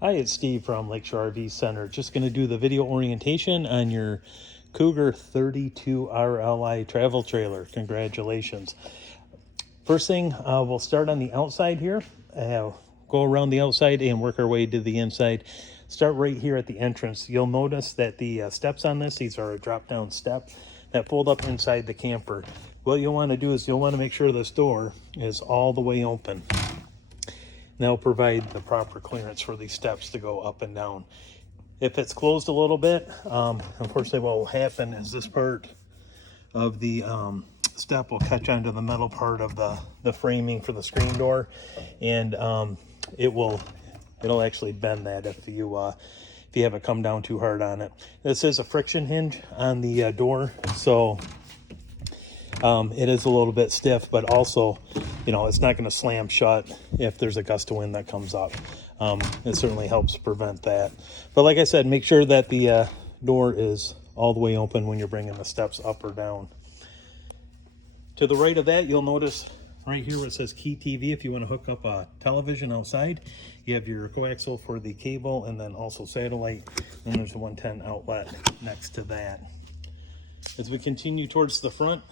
Hi, it's Steve from Lakeshore RV Center. Just going to do the video orientation on your Cougar 32 RLI travel trailer. Congratulations. First thing, we'll start on the outside here. Go around the outside and work our way to the inside. Start right here at the entrance. You'll notice that the steps on this, these are a drop-down step that fold up inside the camper. What you'll want to do is you'll want to make sure this door is all the way open. They'll provide the proper clearance for these steps to go up and down. If it's closed a little bit, unfortunately what will happen is this part of the step will catch onto the metal part of the framing for the screen door, and it'll actually bend that if you have it come down too hard on it. This is a friction hinge on the door, so it is a little bit stiff, but also, it's not going to slam shut if there's a gust of wind that comes up. It certainly helps prevent that. But like I said, make sure that the door is all the way open when you're bringing the steps up or down. To the right of that, you'll notice right here where it says Key TV. If you want to hook up a television outside, you have your coaxial for the cable and then also satellite. And there's a 110 outlet next to that. As we continue towards the front,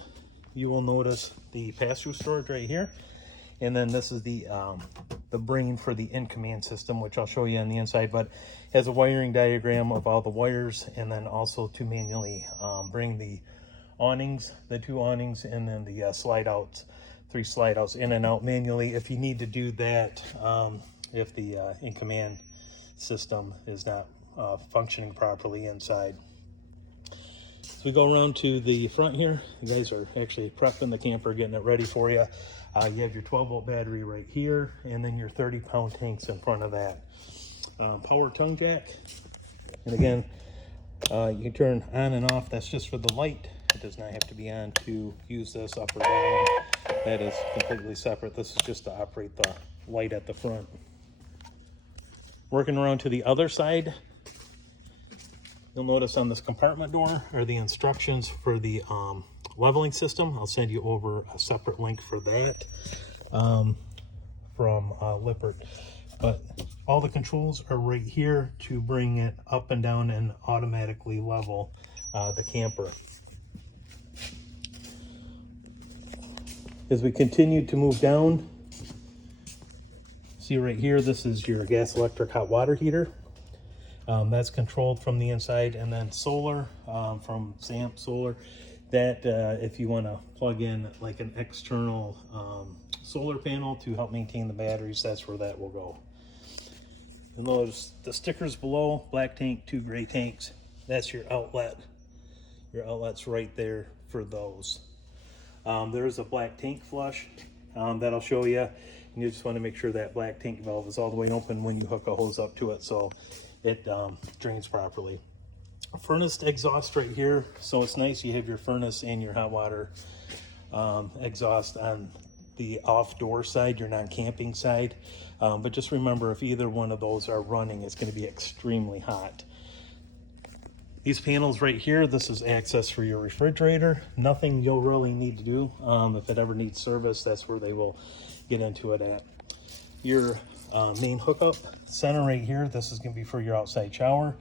you will notice the pass-through storage right here, and then this is the brain for the in-command system, which I'll show you on the inside, but has a wiring diagram of all the wires, and then also to manually bring the awnings, the two awnings, and then the slide outs, 3 slide outs in and out manually if you need to do that, if the in-command system is not functioning properly inside. We go around to the front here. You guys are actually prepping the camper, getting it ready for you. You have your 12-volt battery right here, and then your 30-pound tanks in front of that. Power tongue jack, and again, you can turn on and off. That's just for the light. It does not have to be on to use this up or down. That is completely separate. This is just to operate the light at the front. Working around to the other side, you'll notice on this compartment door are the instructions for the leveling system. I'll send you over a separate link for that from Lippert. But all the controls are right here to bring it up and down and automatically level the camper. As we continue to move down, see right here, this is your gas electric hot water heater. That's controlled from the inside, and then solar from ZAMP Solar. That if you want to plug in like an external solar panel to help maintain the batteries, that's where that will go. You'll notice the stickers below: black tank, 2 gray tanks. That's your outlet. Your outlet's right there for those. There is a black tank flush that I'll show you. And you just want to make sure that black tank valve is all the way open when you hook a hose up to it, so it drains properly. A furnace exhaust right here, so it's nice you have your furnace and your hot water exhaust on the off door side, your non-camping side. But just remember, if either one of those are running, it's going to be extremely hot. These panels right here, this is access for your refrigerator. Nothing you'll really need to do. If it ever needs service, that's where they will get into it at. Your main hookup center right here, this is going to be for your outside shower.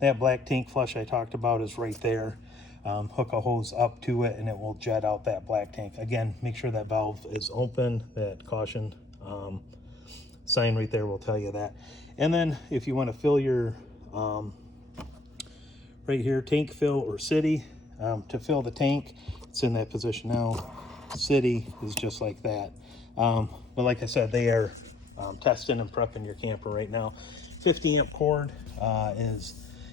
That black tank flush I talked about is right there. Hook a hose up to it and it will jet out that black tank. Again, make sure that valve is open. That caution sign right there will tell you that. And then if you want to fill your right here, tank fill or city, to fill the tank, it's in that position now. City is just like that. But like I said, they are testing and prepping your camper right now. 50 amp cord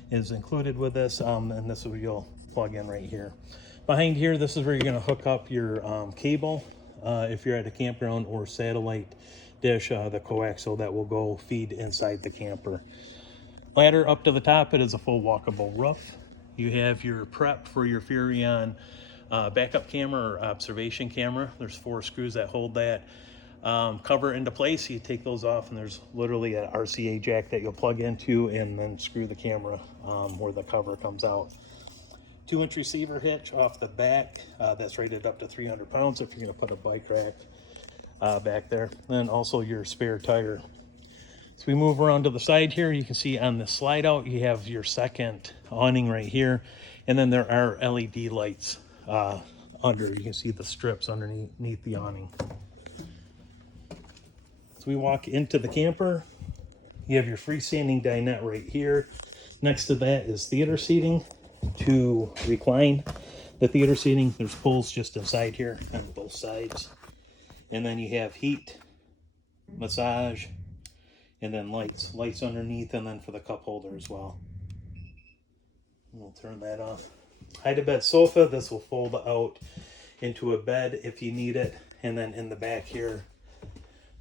is included with this, and this is where you'll plug in right here. Behind here, this is where you're going to hook up your cable if you're at a campground, or satellite dish, the coaxial that will go feed inside the camper. Ladder up to the top, it is a full walkable roof. You have your prep for your Furrion backup camera or observation camera. There's 4 screws that hold that cover into place. You take those off and there's literally an RCA jack that you'll plug into and then screw the camera where the cover comes out. 2-inch receiver hitch off the back, that's rated up to 300 pounds if you're going to put a bike rack back there. Then also your spare tire. So we move around to the side here. You can see on the slide out, you have your second awning right here. And then there are LED lights under. You can see the strips underneath the awning. So we walk into the camper. You have your freestanding dinette right here. Next to that is theater seating to recline. The theater seating, there's poles just inside here on both sides. And then you have heat, massage, and then lights underneath, and then for the cup holder as well. We'll turn that off. Hide-a-bed sofa. This will fold out into a bed if you need it. And then in the back here,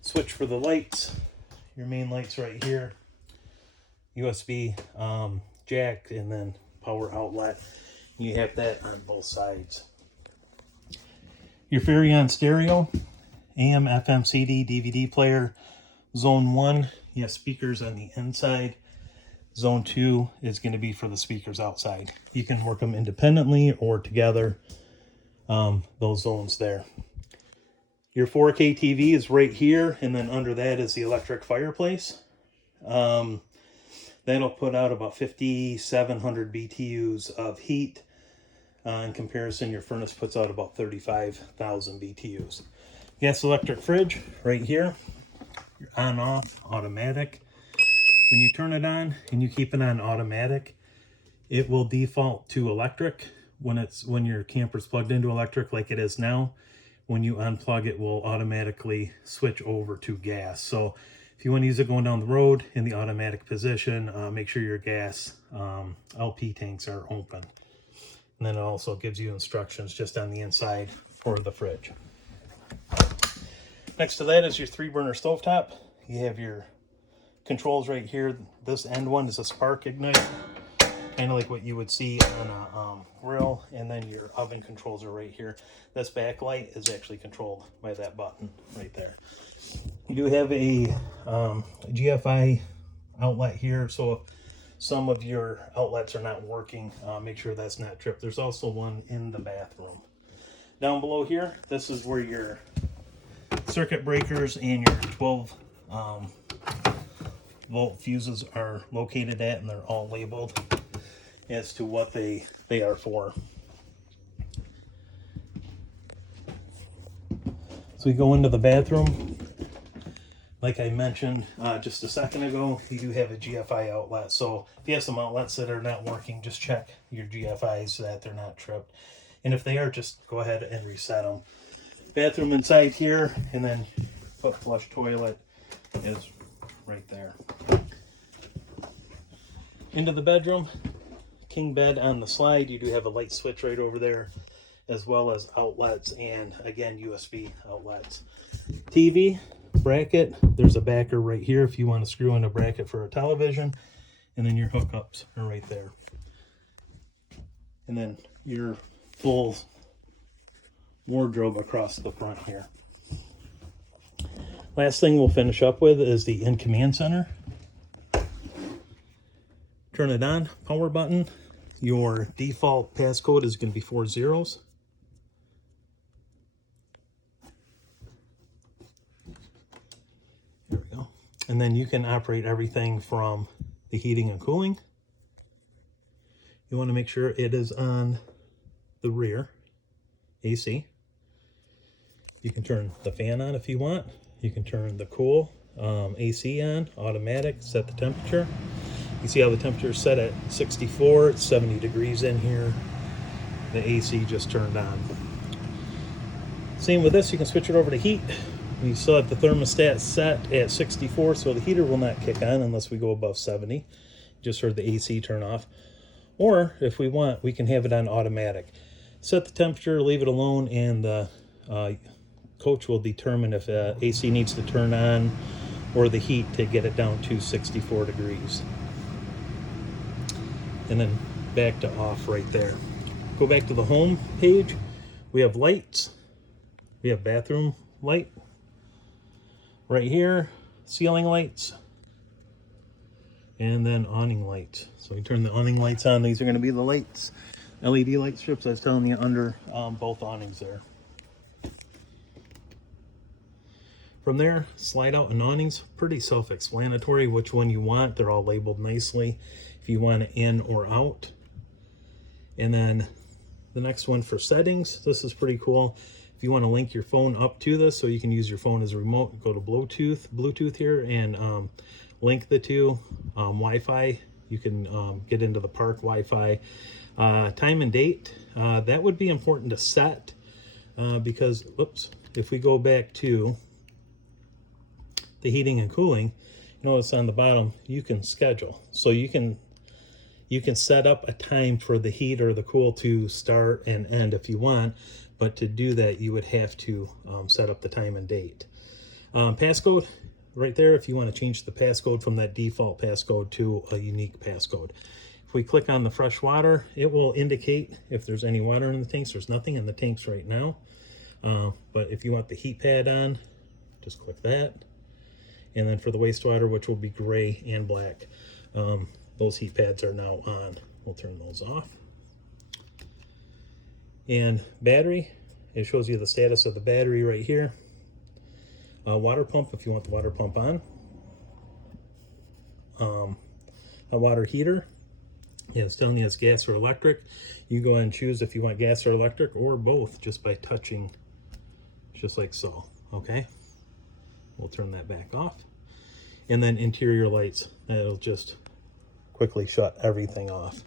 switch for the lights. Your main lights right here. USB jack, and then power outlet. You have that on both sides. Your Furrion stereo, AM, FM, CD, DVD player. Zone 1, you have speakers on the inside. Zone 2 is going to be for the speakers outside. You can work them independently or together, those zones there. Your 4K TV is right here, and then under that is the electric fireplace. That'll put out about 5,700 BTUs of heat. In comparison, your furnace puts out about 35,000 BTUs. Gas electric fridge right here. Your on-off automatic. When you turn it on and you keep it on automatic, it will default to electric when your camper's plugged into electric like it is now. When you unplug, it will automatically switch over to gas. So if you want to use it going down the road in the automatic position, make sure your gas LP tanks are open. And then it also gives you instructions just on the inside for the fridge. Next to that is your 3-burner stovetop. You have your controls right here. This end one is a spark ignite, kind of like what you would see on a grill. And then your oven controls are right here. This backlight is actually controlled by that button right there. You do have a GFI outlet here, so if some of your outlets are not working, make sure that's not tripped. There's also one in the bathroom. Down below here, this is where your circuit breakers and your 12 volt fuses are located at, and they're all labeled as to what they are for. So we go into the bathroom. Like I mentioned just a second ago, you do have a GFI outlet. So if you have some outlets that are not working, just check your GFIs that they're not tripped. And if they are, just go ahead and reset them. Bathroom inside here, and then foot flush toilet is right there. Into the bedroom, king bed on the slide. You do have a light switch right over there, as well as outlets and again USB outlets. TV bracket, there's a backer right here if you want to screw in a bracket for a television, and then your hookups are right there. And then your full wardrobe across the front here. Last thing we'll finish up with is the in-command center. Turn it on, power button. Your default passcode is going to be 4 zeros. There we go. And then you can operate everything from the heating and cooling. You want to make sure it is on the rear AC. You can turn the fan on if you want. You can turn the cool AC on, automatic, set the temperature. You see how the temperature is set at 64, it's 70 degrees in here. The AC just turned on. Same with this, you can switch it over to heat. We still have the thermostat set at 64, so the heater will not kick on unless we go above 70. Just heard the AC turn off. Or if we want, we can have it on automatic. Set the temperature, leave it alone, and the coach will determine if AC needs to turn on or the heat to get it down to 64 degrees. And then back to off right there. Go back to the home page. We have lights. We have bathroom light right here, ceiling lights, and then awning lights. So we turn the awning lights on. These are going to be the lights, LED light strips I was telling you under both awnings there. From there, slide out and awnings, pretty self-explanatory which one you want. They're all labeled nicely if you want it in or out. And then the next one for settings, this is pretty cool. If you want to link your phone up to this so you can use your phone as a remote, go to Bluetooth here and link the two. Wi-Fi, you can get into the park Wi-Fi. Time and date, that would be important to set because, whoops, if we go back to the heating and cooling, notice on the bottom you can schedule. So you can set up a time for the heat or the cool to start and end if you want, but to do that you would have to set up the time and date. Passcode, right there, if you want to change the passcode from that default passcode to a unique passcode. If we click on the fresh water, it will indicate if there's any water in the tanks. There's nothing in the tanks right now. But if you want the heat pad on, just click that. And then for the wastewater, which will be gray and black, those heat pads are now on. We'll turn those off. And battery, it shows you the status of the battery right here. Water pump, if you want the water pump on. A water heater, yeah, it's telling you it's gas or electric. You go ahead and choose if you want gas or electric or both just by touching, just like so, okay? We'll turn that back off. And then interior lights, that'll just quickly shut everything off.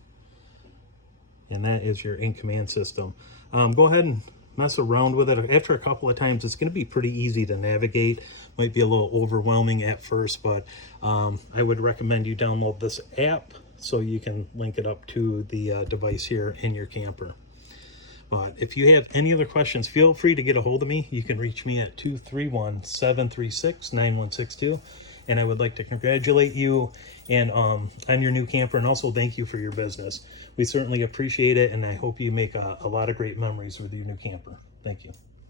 And that is your in command system. Go ahead and mess around with it. After a couple of times, it's going to be pretty easy to navigate. Might be a little overwhelming at first, but I would recommend you download this app so you can link it up to the device here in your camper. But if you have any other questions, feel free to get a hold of me. You can reach me at 231-736-9162. And I would like to congratulate you and on your new camper, and also thank you for your business. We certainly appreciate it, and I hope you make a lot of great memories with your new camper. Thank you.